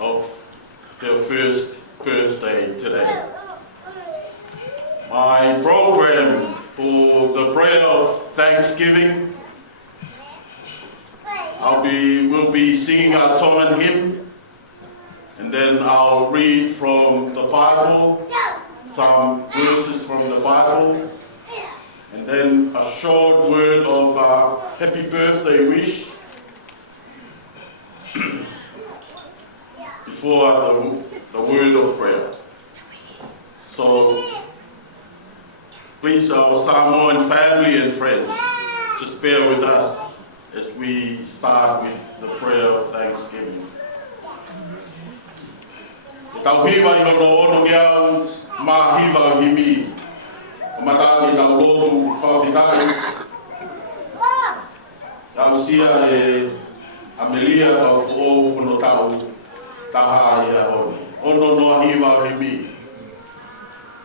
of their first birthday today. My program for the prayer of Thanksgiving, we'll be singing our Tongan hymn, and then I'll read from the Bible, some verses from the Bible, and then a short word of happy birthday wish before the word of prayer. So please, our Samoan family and friends, just bear with us as we start with the prayer of Thanksgiving. Tau hiwa I no ono ngiau ma hiwa himi. O matani tau lotu whawhitai. Tau sia Amelia tau whoo kono tau taha ia honi. Ono noa hiwa himi.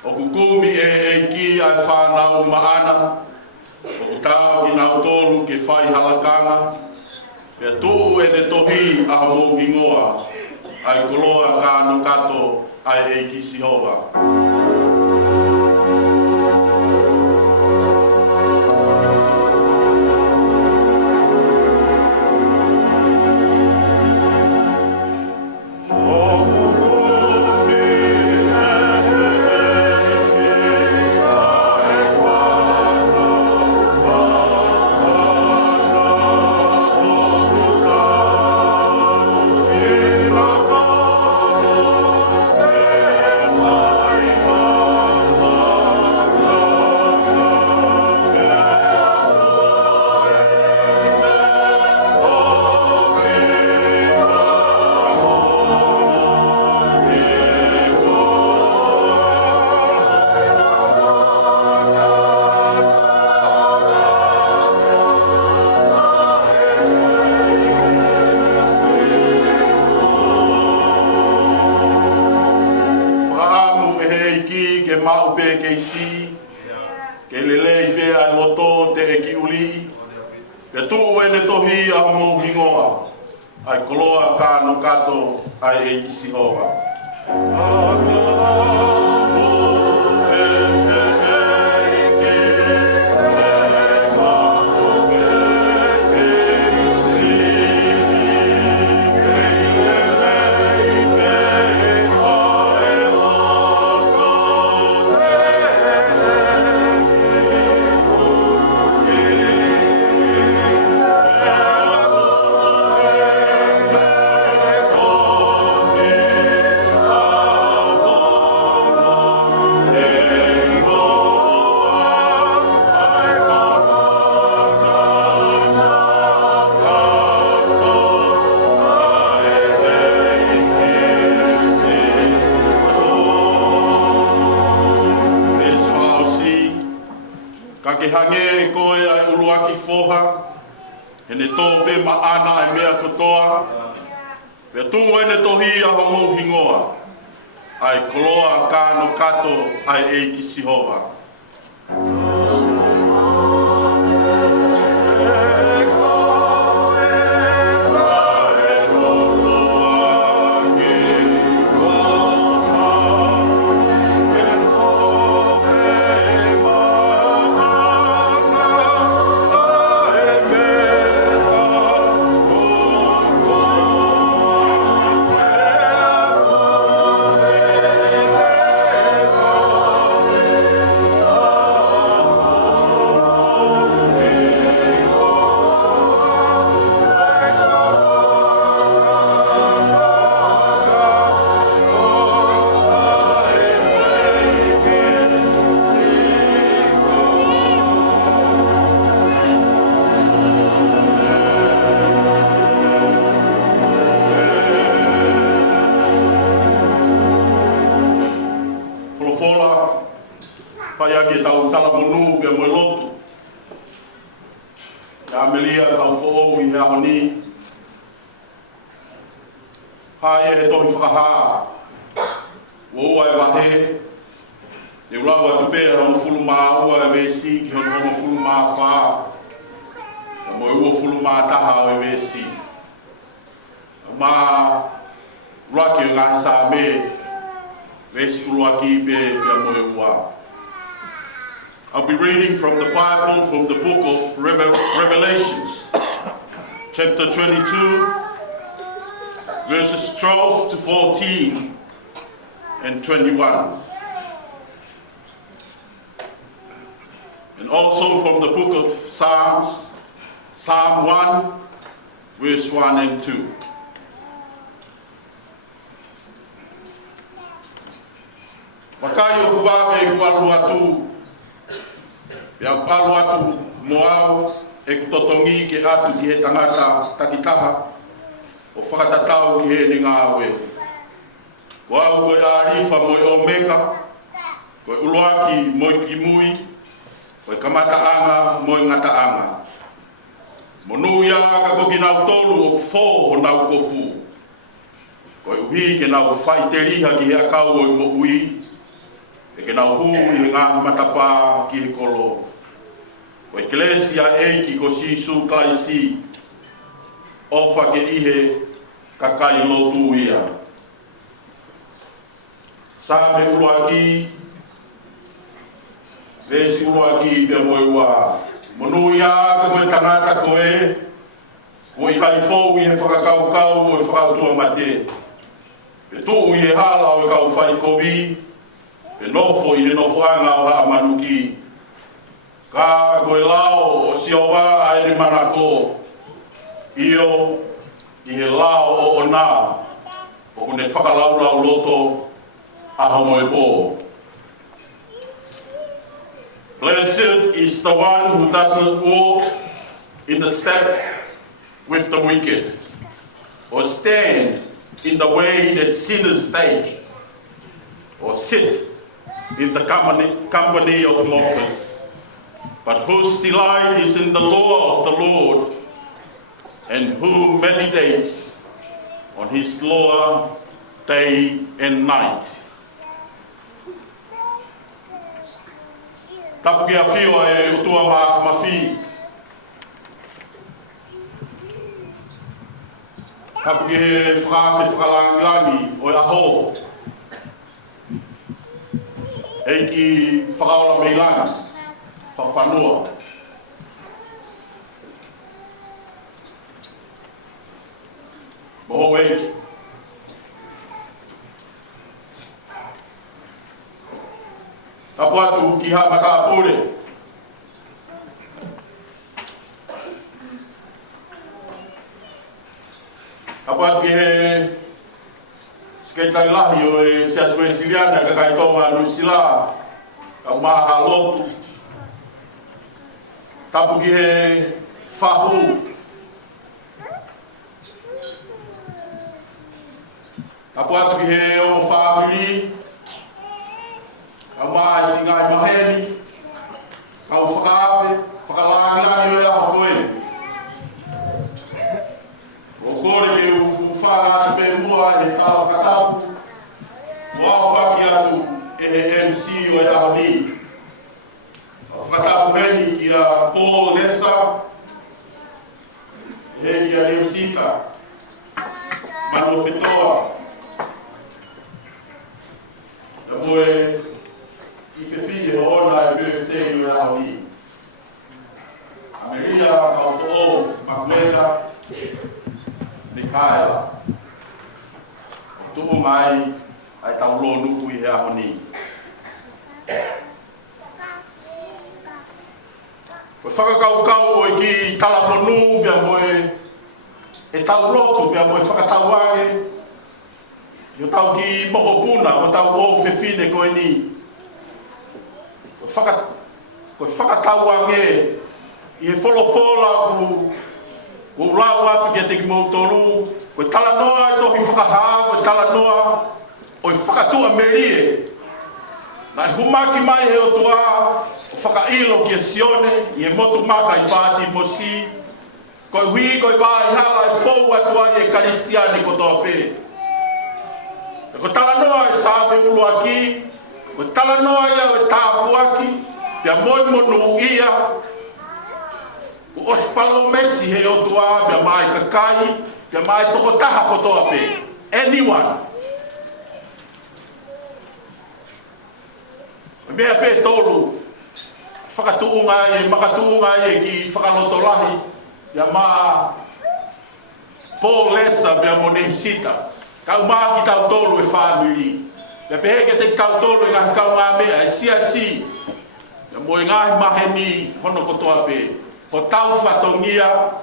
O kukumi ki ai whanau maana. O kutau ki nau tolu ke whai halakanga. Pea tuu e te tohi a mo ingoa. Ai koloa ka no kato ai ki Sihova. Ruaki o ngā sā me, vesi uruaki pe pia moe ua. I'll be reading from the Bible, from the book of Revelations, chapter 22, verses 12 to 14 and 21. And also from the book of Psalms, Psalm 1, verse 1 and 2. Makai o kuwawe e kualu atu, ia kualu atu moao e kutotongi ke atu ki he tangata takitaha o whakatatau ki he ni ngāwe. Wau koe arifa moe omeka, koe uloaki moe kimui, koe kamataanga moe ngataanga. Monu ia ka koki nau tolu o kufo o nau kofu. Koe uhi ke nau whaiteliha ki he akau o mo ui, e ke nau hu i he ngā matapa ki he kolo. Koe eklesia eiki ko sisu kaisi, ofa ke ihe kakai lotu ia. Sabe uruaki, vesi uruaki pe moe ua. Monu ia ka koe tangata koe, o i kalifou i he whakakau-kau o i whakautua mate. Pe tuu i he hala o i kau whai kovi, pe nofo i he nofoanga o haa manuki. Ka koe lao o siowa a ere manako, io i he lao o ona, o kune whakalaulau loto a homo e po. Blessed is the one who doesn't walk in the step with the wicked, or stand in the way that sinners take, or sit in the company of mockers, but whose delight is in the law of the Lord, and who meditates on his law day and night. Tapu kia whio e utua mafi. Tapu ki he whakalangi o e aho. Eiki whakaora meilangi, whakawhanua. Moho eiki. Tapu atu ki ha maka pore. Tapu atu ki he skeitai lahi o e seasue siliana ka kai tonga nusila ka maha lotu. Tapu ki he whahu. Tapu atu ki he o whaamili. Ka mai singai maheni, ka o whakaawe, whakalangilani o e aho koe. O kore ke u whangata pe mua e tala whakatapu, o au whaki atu e he MC o e aho ni. Whakatapu heni ki a Paul Nessa, e ki a Neusita, Mano Whetoa, e moe I ke whine ona e birthday o rao ni. Ameria ka o Magleda ni Kaela. O tumu mai ai tau lo nuku I he aho ni. Koe whakakau-kau o I ki talaponu pia moe e tau lotu pia moe whakatauange. Yo tau ki mokopuna o tau o whine koe ni. Koe whakatauange I he wholofola ku rau atu ki a te ki moutoru, koe talanoa I tohi whakahaa, koe talanoa o I whakatua merie. Nai humaki mai he o tua, o whakailo ki a sione, I he motu maka I pāti mosi, koe hui, koe wā I hala I fou atua I e karistiani kotoa pē. Koe talanoa I sāme ulu aki, koe talanoa ia o e tāpuaki, pia moi monu ia, o ospalo mesi he o tua, pia mai kakai, pia mai toko taha kotoa pe. anyone. Mea pe tolu, whakatuunga e, makatuunga e ki whakalotolahi, ia maa pōlesa mea monehisita. Kau maa ki tau tolu e whamiri. Ia pe heke te tau tolu e ngahi kau ngā mea e si. Ia mo e ngahi maheni hono kotoa pe. Ho tau whatongia,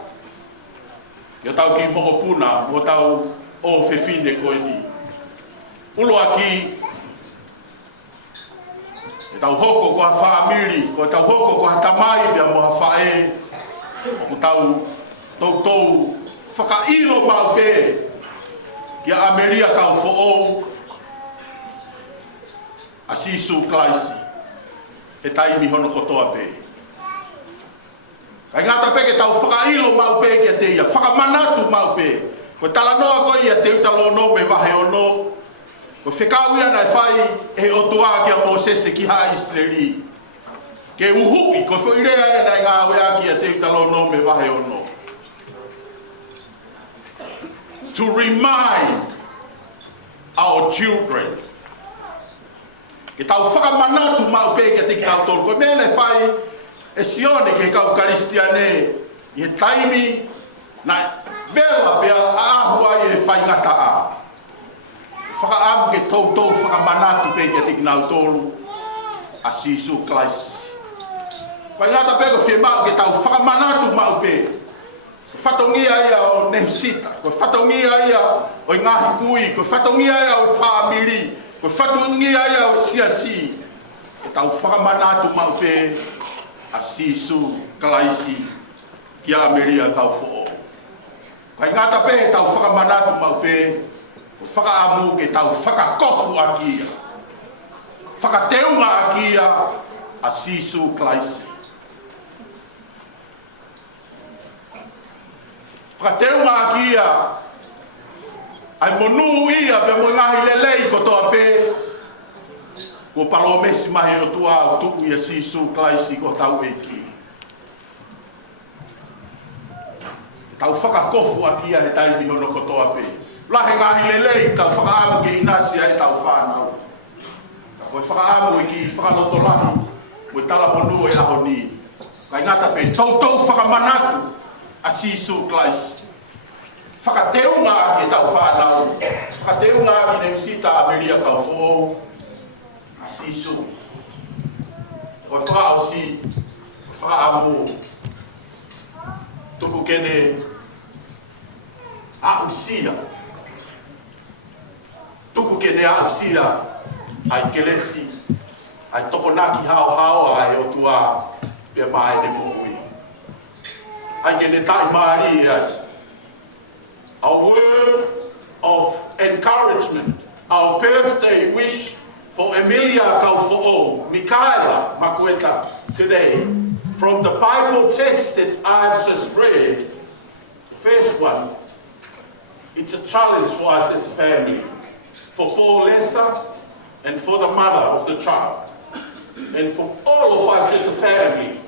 ia tau ki mokopuna, mo tau o whewhine koe ni. Ulo aki, e tau hoko koha whaamiri, ko tau hoko koha tamai ia moha whae, mo tau tau whakailo mau pe, kia Ameria kau fo'ou, a Sisu Klaisi, e taimi hono kotoa pe. Kai ngata peke tau whakailo mau pe kia te ia, whakamanatu mau pe. Ko talanoa ko ia te utalono me wahe ono. Ko whekau ia nai whai e otua kia Mosese ki ha Israeli. Ke uhui, ko whoirea ia nai ngā wea kia te utalono me wahe ono. To remind our children. Ke tau whakamanatu mau pe kia te kau tolu. Ko mea nai whai e sione ke kau Karistiane i he taimi na vela pia ahua i e whaingata a. Whakaamu ke tautou whakamanatu pe kia te kinau tolu a Sisu Klaisi. Whaingata pe ko whiemau ke tau whakamanatu mau pe. Whatongia ia o Nehesita, ko whatongia ia o Ngahi Kui, ko whatongia ia o Whamiri, ko whatongia ia o Siasi. Ke tau whakamanatu mau pe a Sisu Klaisi ki a Ameria kau fo'o. Kai ngata pe tau whakamanatu mau pe, whakaamu ke tau whakakofu a kia. Whakateunga a kia a Sisu Klaisi. Whakateunga a kia ai monu ia pe mo ngahi lelei kotoa pe. Ko palo mesi mahi o tua tuku ia Sisu Klaisi ko tau eki. Tau whakakofu a kia he taimi hono kotoa pe. Lahe ngahi lelei tau whakaamu ke inasi ai tau whanau. Ko whakaamu e ki whakalotolahi mo tala monu e aho ni. Kai ngata pe tautou whakamanatu a Sisu Klaisi. Whakateunga a ki tau whanau. Whakateunga a ki Nehesita Ameria kau fo'ou. Sisu. O whakao si, whakaamu, tuku kene a usia. Tuku kene a usia, ai kelesi, ai tokonaki hao ai o tua pe mai ne moui. Ai kene tai maari a word of encouragement, our birthday wish for Emilia Kaufo'o, Mikaela Makueta today, from the Bible text that I've just read, the first one, it's a challenge for us as a family, for Paul Lessa and for the mother of the child, and for all of us as a family.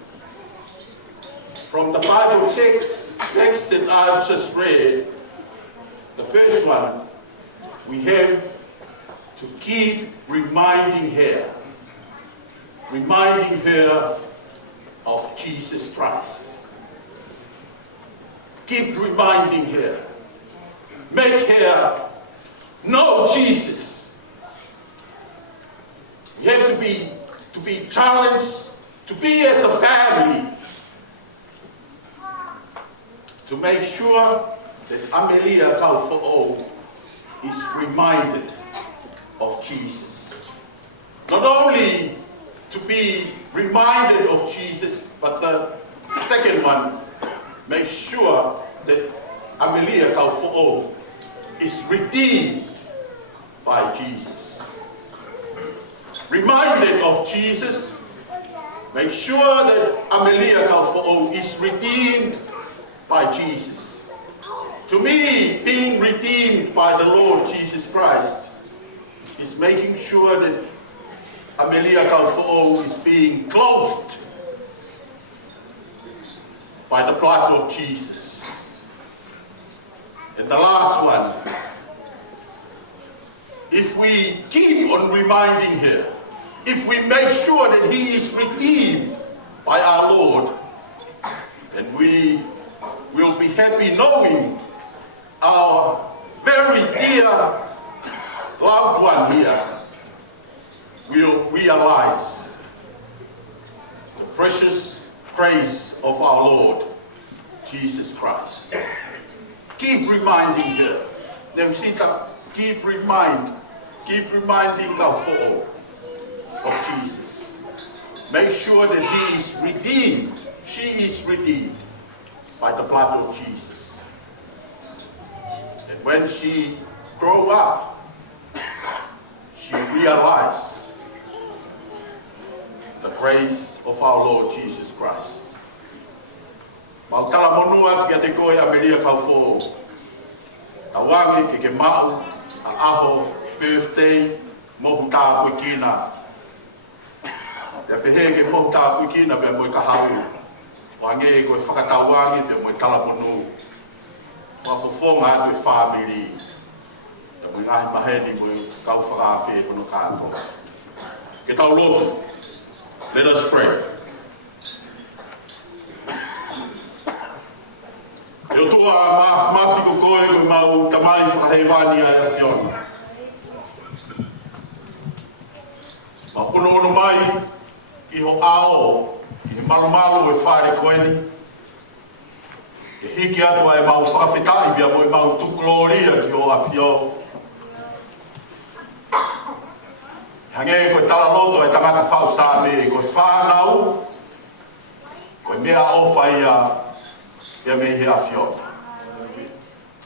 From the Bible text that I've just read, the first one, we have to keep reminding her of Jesus Christ. Keep reminding her. Make her know Jesus. We have to be challenged, to be as a family, to make sure that Amelia Kaufo'o is reminded of Jesus. Not only to be reminded of Jesus, but the second one, make sure that Amelia Kaufo'o is redeemed by Jesus. Reminded of Jesus, make sure that Amelia Kaufo'o is redeemed by Jesus. To me, being redeemed by the Lord Jesus Christ is making sure that Amelia Kaufo'o is being clothed by the blood of Jesus. And the last one, if we keep on reminding him, if we make sure that he is redeemed by our Lord, then we will be happy knowing our very dear loved one here will realize the precious grace of our Lord Jesus Christ. Keep reminding them. Keep reminding our of Jesus. Make sure that he is redeemed. She is redeemed by the blood of Jesus. And when she grew up, she realized the grace of our Lord Jesus Christ. Mautala monua kia te koe a meria kaufo. Tawangi ke mau a aho birthday mohu tā puikina. Pea pehe ke mohu tā puikina pea moe kahau. Wange koe whakatawangi pea moe tala monu. Wafofonga atu e whamiri. Pea moe ngahi maheni moe kau whakawhi e kono kāko. Ke tau loto. Let us pray. Yo toa mafi ko koe koe mau tamai whakahewani ai a whiona. Ma pono ono mai i ho ao, i he malu e whare koeni. E hiki atu ai mau whakawhetai bia mo i mau tukloria ki ho a whio. Hange koe tala loto e tangata whausa me koe whanau, koe mea ofa ia pia me hi a whiona.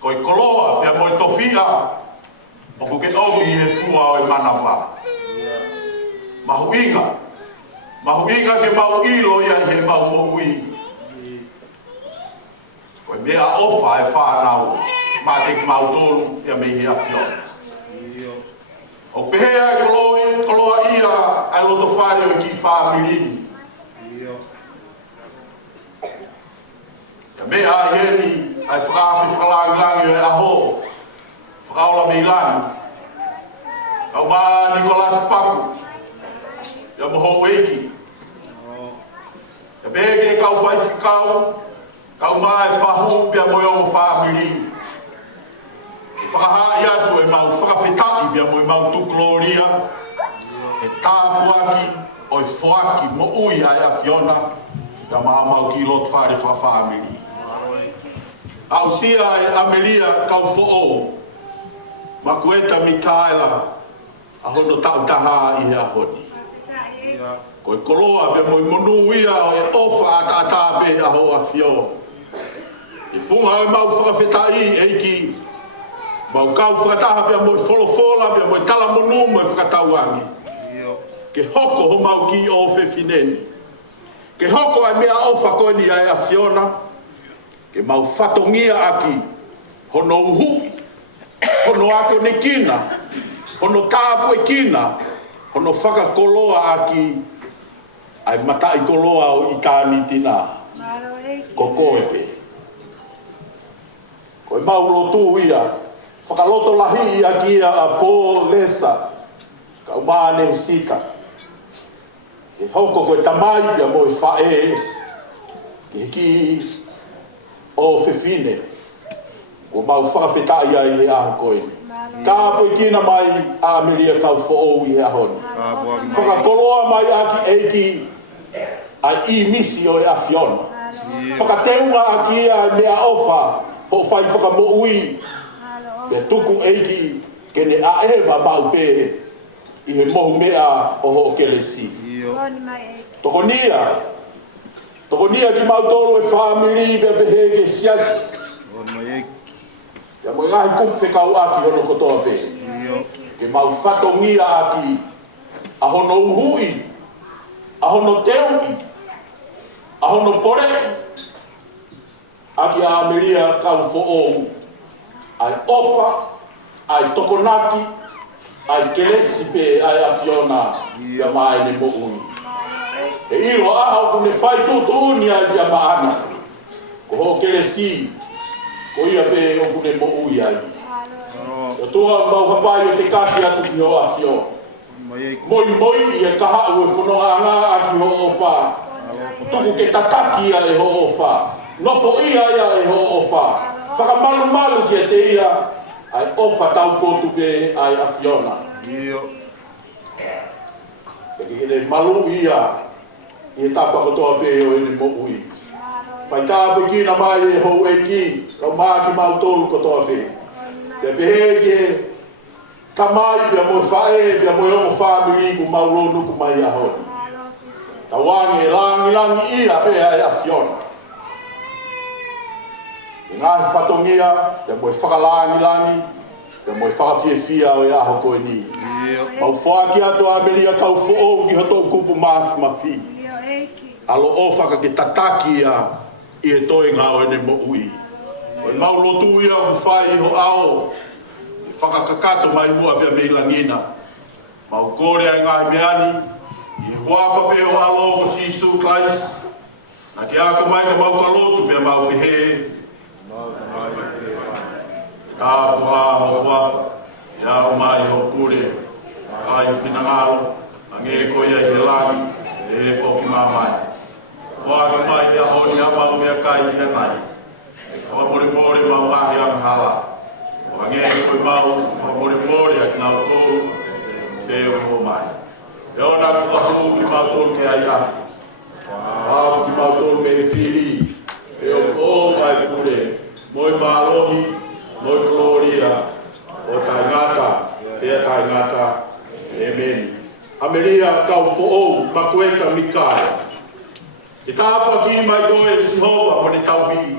Koe koloa, pia moe tofia, o ko ke omi e fua o e manawa. Mahuinga ke mau ilo ia he mau mohui. Koe mea ofa e whanau, ma te mau tolu pia me hi a whiona. O pehea e koloa ia ai loto whare o ki whaamirini. Ia mea a ieni ai whakawhi whakalangilangi e aho. Whakaola me ilangi. Kau mā Nicolas Paku. Ia moho eiki. Ia bege kau whaifikau. Kau mā e whahu pia moe o whaamirini. Whakaha i atu e mau whakawhetaki bia mo i mau tukloria e tāpuaki o i whoaki mo ui ai a whiona ia mau ki lot whare whawhamiri. Au sia e Amelia kau fo'o Makueta Mikaela a hono tau taha i a honi. Koe koloa bia mo i monu ia o e ofa a tāpe a ho a whio. E whunga o mau whakawhetai eiki mau kau whakataha pia mo i wholofola, pia mo i tala monu mo i whakatauangi. Ke hoko ho mau ki o whewhineni. Ke hoko ai mea o whakoni ai a whiona. Ke mau whatongia aki. Hono uhui. Hono ako ne kina. Hono kāpu e kina. Hono whakakoloa aki. Ai matai koloa o i tāni tina. Ko koe pe. Koe mau lotu ia. Whakaloto lahi ia kia a pō lesa, kau māne sika. E hoko koe tamai ia mo i whae, ki hiki o whiwhine, ko mau whakawhetai ai e aha koe. Kāpo i kina mai a Amelia kau who'ou i a honi. Whakakoloa mai aki eiki a i misi o e a whiona. Whakateunga aki a mea ofa, ho whai whakamoui, me tuku eiki kene a ewa mau pe i he mohu mea o ho kelesi. Tokonia ki mau tolu e whamiri pe pehe ke sias. Ia mo ngahi kup whekau aki hono kotoa pe. Ke mau whatongia aki a hono uhui, a hono teui, a hono pore. Aki a Amelia kau fo'ou. Ai ofa, ai tokonaki, ai kelesi pe ai a whiona ia mai ne mo ui. E iro aho kune whai tūtūni ai ia maana. Ko ho kelesi, ko ia pe o kune mo ui ai. O tua mau hapai o te kaki atu ki ho afio. Moi i e kaha ue whanonga anga a ki ho o wha. Tuku ke tataki a e ho o wha. Nofo ia e ho o wha. Whakamalu ki e te ia. Ai ofa tau kotu pe ai afiona. Ke malu ia. I tapa kotoa pe o ene mo ui. Whai tāpe ki na mai e hou e ki. Kau maa ki mau tolu kotoa pe. Te pehege tamai pia mo fae pia mo o family ku mau no ku mai a ho. Tawangi langi ia pe ai afiona. Ngā whatongia, te moe whakalangi, te moe whakawhiawhia o ia hoko e ni. Mau whaaki ato a melia tau who'ou ki hoto kupu maas mawhi. Alo o whaka ke tataki ia i e toi ngā o ene mo ui. O mau lotu ia o whai ho ao, i whakakakato mai mua pia mei langina. Mau kore ai ngā meani, i huafa pe o alo ko Sisu Klais, na ki ako mai ka mau kalotu pia mau pehe. Ka kua o wafa, ia o mai o pure, kai whinangalo, a nge ko ia i langi, e whoki mamai. Whaki mai ia honi a mau mea kai i nai, e whamore mau mahi a mahala. O nge ko i mau whamore a kina o tōru, te o mai. E o nā whahu ki mau tōru ke ai ahi. Hāfu ki mau tōru me whiri, e o mai pure, moi malohi, moi gloria, o taingata, ea taingata, amen. Ameria kau fo'ou, makueka mikaya. E tāpua ki mai toi e Sihova, mo ne tau bii.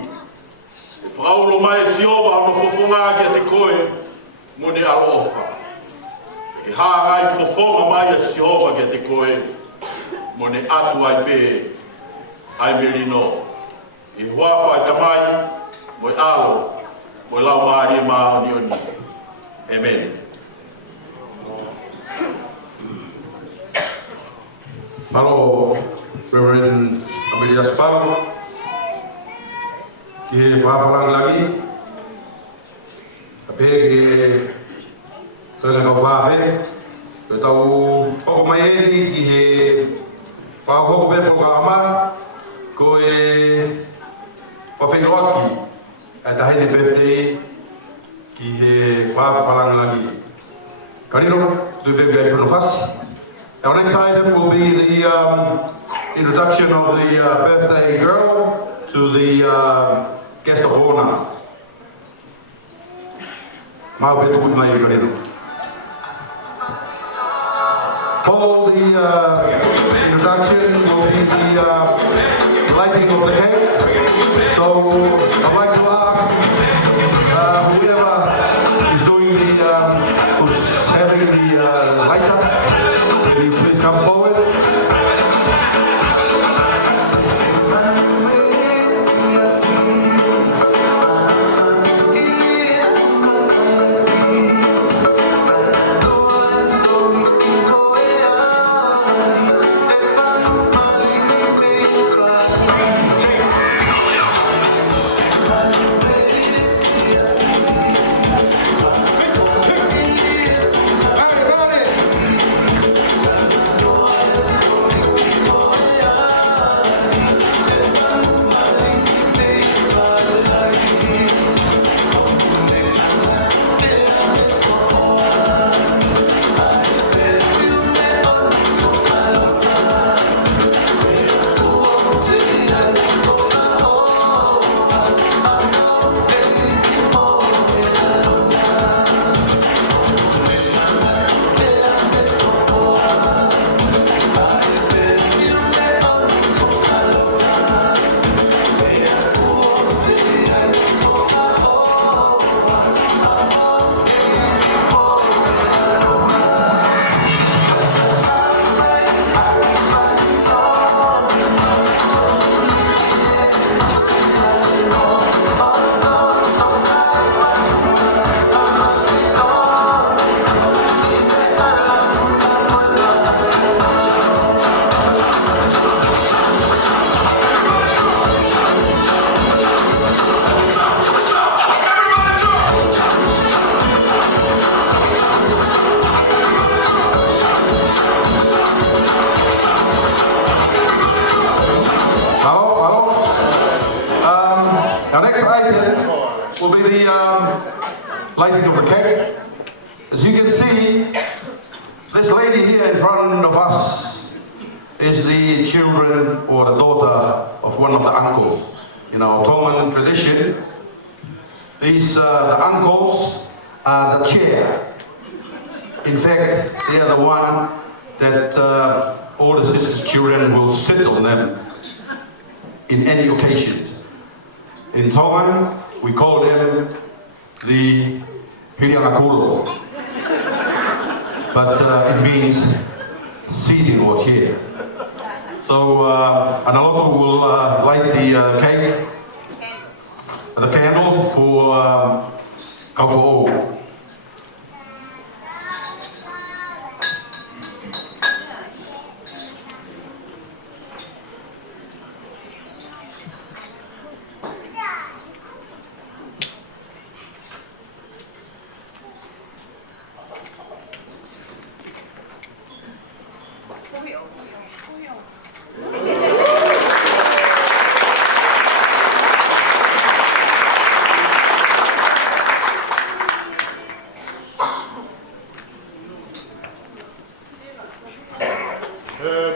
E whaulo mai e Sihova, ono fofonga ki a te koe, mo ne alofa. E hāngai fofonga mai e Sihova ki a te koe, mo ne atu ai pe, ai merino. E huafa ai tamai, moi alo, moi lau maari maa ni oni. Amen. Hello, Reverend Amelia Sparrow. Ki he whaafarang lagi. A pē ki tōna kau whaawe. Ko tau hoko mai eri ki he whaahoko pe programa. Ko e whawhengoaki. At the happy birthday ki he whaafarang lagi. Karino, tu be gai pono fas. Our next item will be the introduction of the birthday girl to the guest of honor. Mau betu mai karino. Follow the introduction will be the lighting of the cake. So I'd like to ask whoever is doing who's having the lighter, will you please come forward? icing of the cake. As you can see, this lady here in front of us is the children or the daughter of one of the uncles. In our Tongan tradition, these the uncles are the chair. In fact, they are the one that all the sisters' children will sit on them in any occasions. In Tongan, we call them the Hiriangakulo, but it means seating or chair. So Analoto will light the cake, the candle for Kaufo'ou.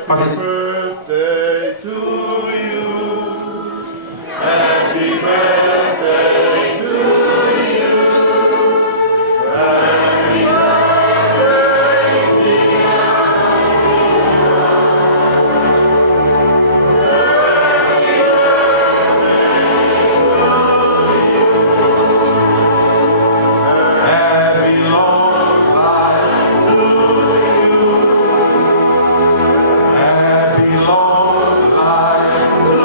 Happy birthday to you. Happy birthday to you. Happy birthday, dear. Happy long life to you. Happy long life to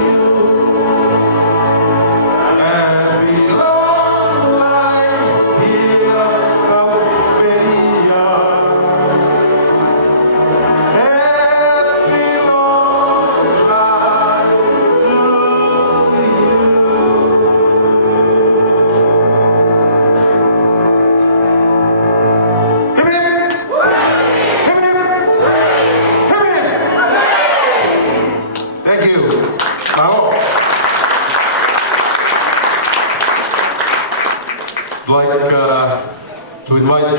you. Happy long life, dear Kaupelia. Happy long life to you. Hip hip! Hip hip! Hip hip! Thank you. Bravo. I'd like to invite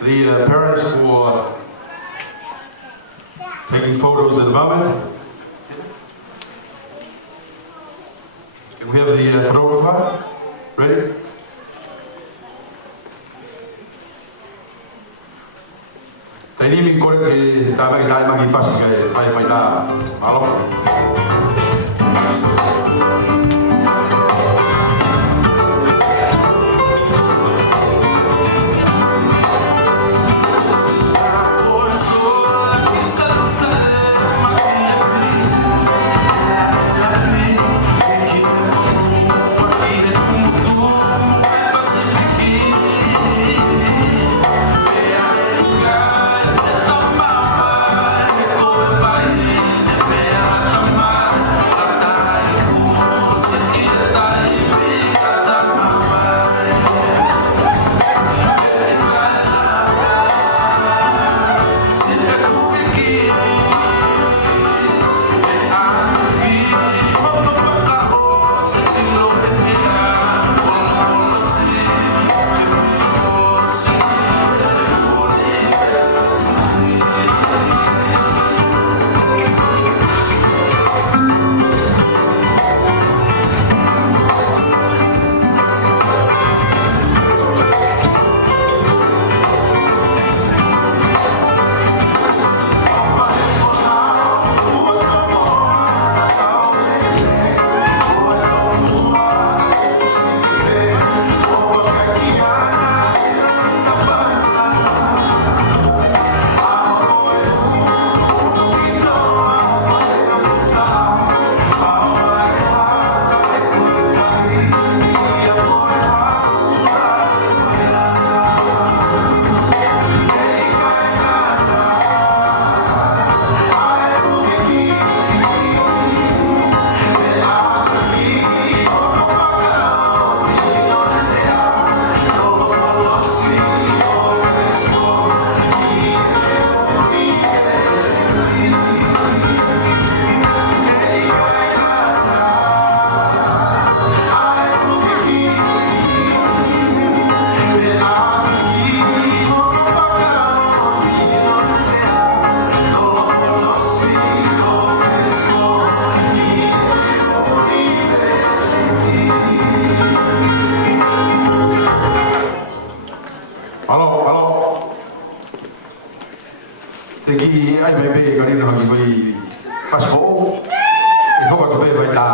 the parents for taking photos at the moment. Can we have the photographer ready? Tai ni mi kore ke ta mai tai magi fasi ke fai fai ta alo. Bye. Alo. Teki ai mai be karino hagi vai fasfo. E hoka ko be vai ta.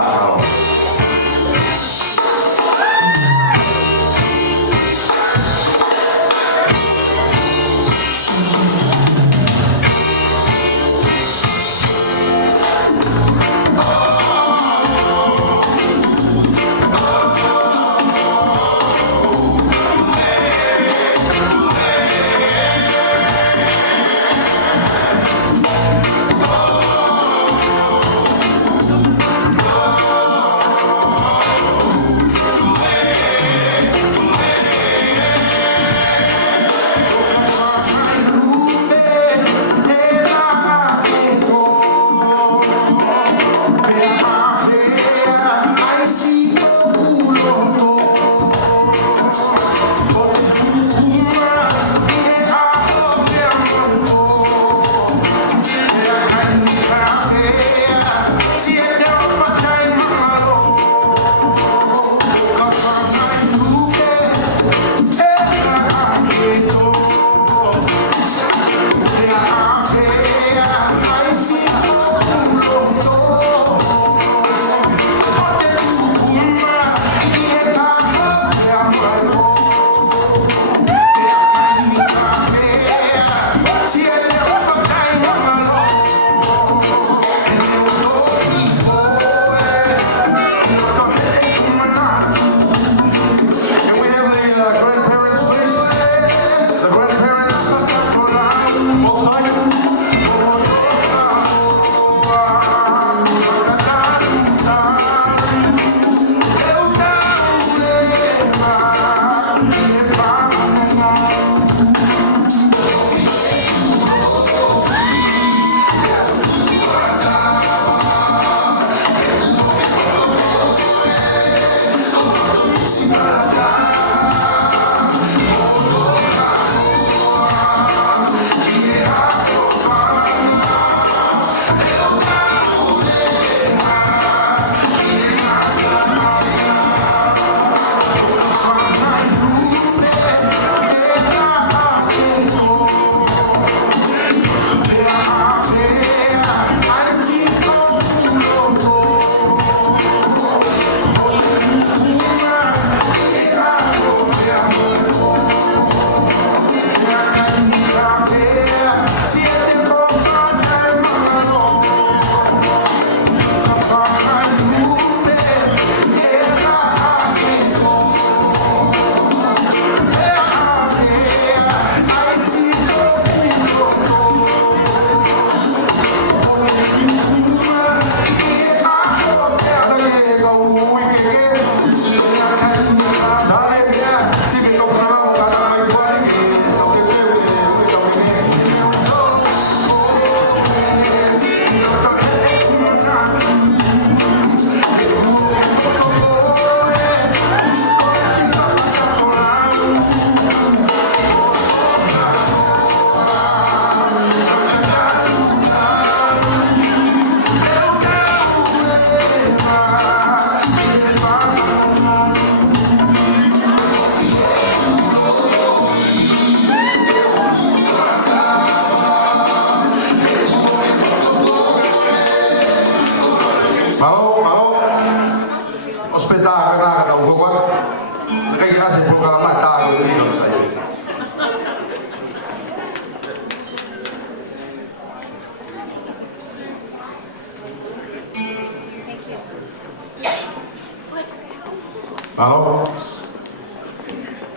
Halo.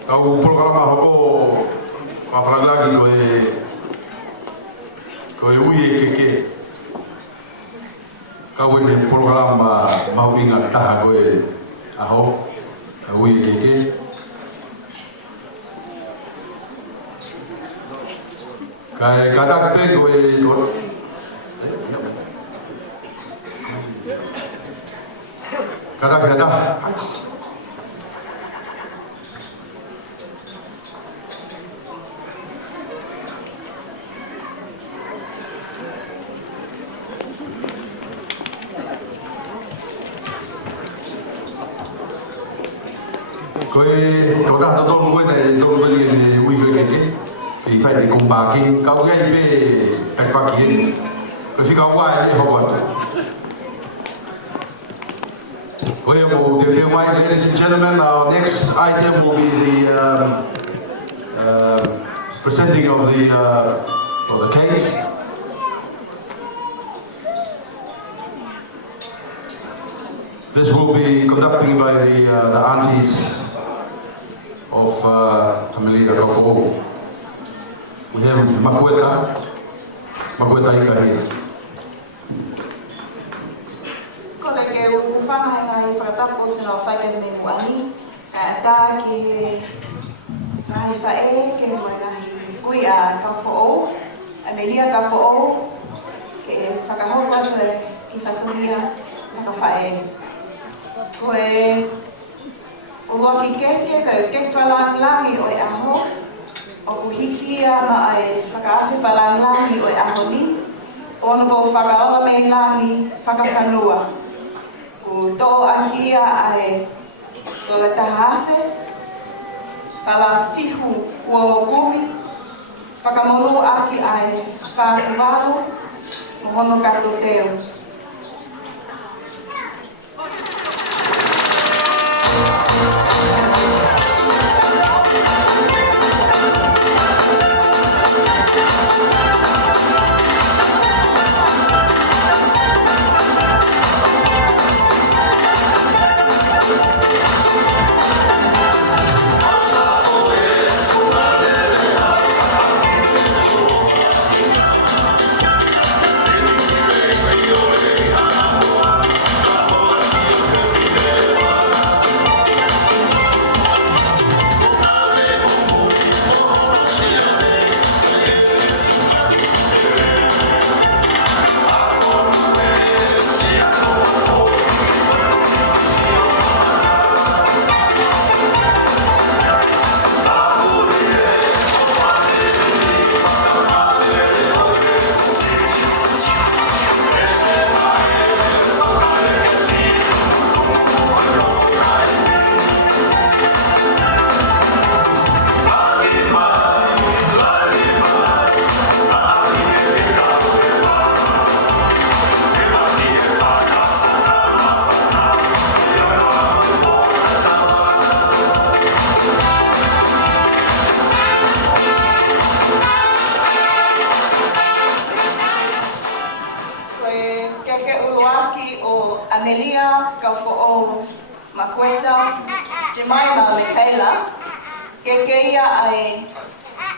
Kau programa hoko mafrag lagi koe uye keke. Kau ini programa mau ingat taha koe aho uye keke. Kai kadak pe koe kadak Koe tau taha tonu koe tai tonu wali ni ui koe ke ki fai te kumpa ki kau ngai pe pe whaki pe whika wai le hoko atu. Koe mo te te mai, ladies and gentlemen, our next item will be the presenting of the cakes. This will be conducted by the aunties of Amelia Kaufo'ou. We have Makueta Ika here. Kole ke ufana ngai whakatako sina o whaikai me muani, tā ki ngai whae ke mai ngai kui a Kaufo'ou, Amelia Kaufo'ou, ke whakahoko atu ki whaturia naka whae. Koe ua ki keke, ke whalangi o e aho, o kuhiki a ma ai whakaafi whalangi o e aho ni, ono po whakaola mei langi whakawhanua. Ko tō akia ai tō le tahawhe, whala whihu ua ngokumi, whakamolu aki ai whātuwalo, mohono kato teo. Amelia Kaufo'ou Makueta, Jemima Michaela, kekeia ai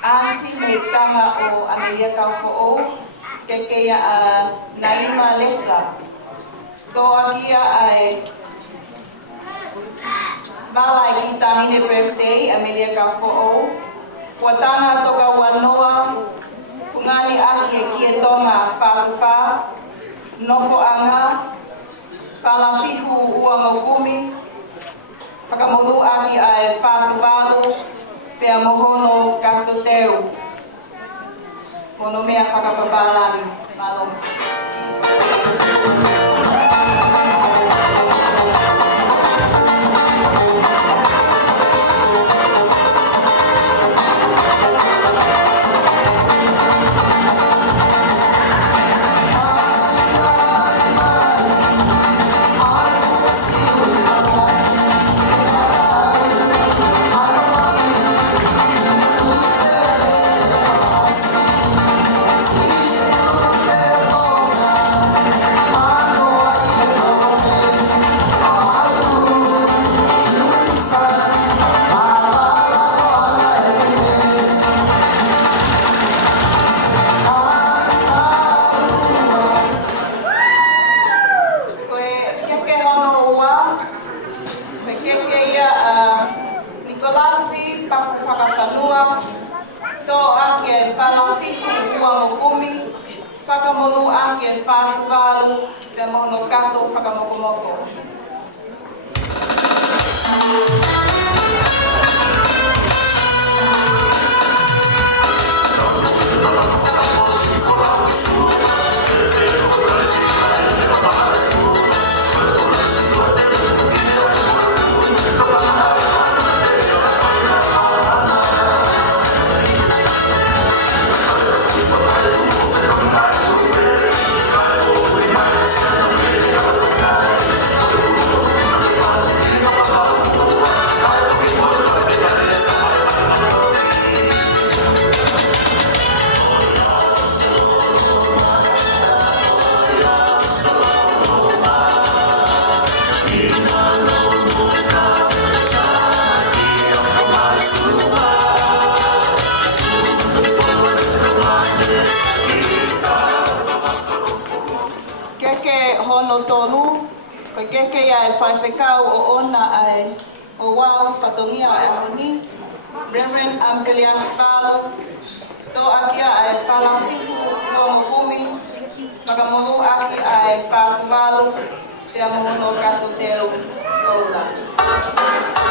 auntie me tanga o Amelia Kaufo'ou, kekeia a Naima Lesa. Toakia ai malai ki tahine birthday Amelia Kaufo'ou, fuatana toka wanoa, fungani aki e kie tonga whātuwha, nofo anga, whala whihu ua ngokumi, whakamolu aki ai whātuwalo, pea mohono kato teo. Mono mea whakapapalani, malo. Whakamolu ake e whātuwalo, pia mohono kato whakamokomoko. ono tolu, koe keke ai whaiwhekau o ona ai o wau whatongia ai ahoni, Reverend Ampelias Palu, tō aki ai whalawhiku tongo kumi, makamohu aki ai whātuwalu, te amohono kato teo tōla.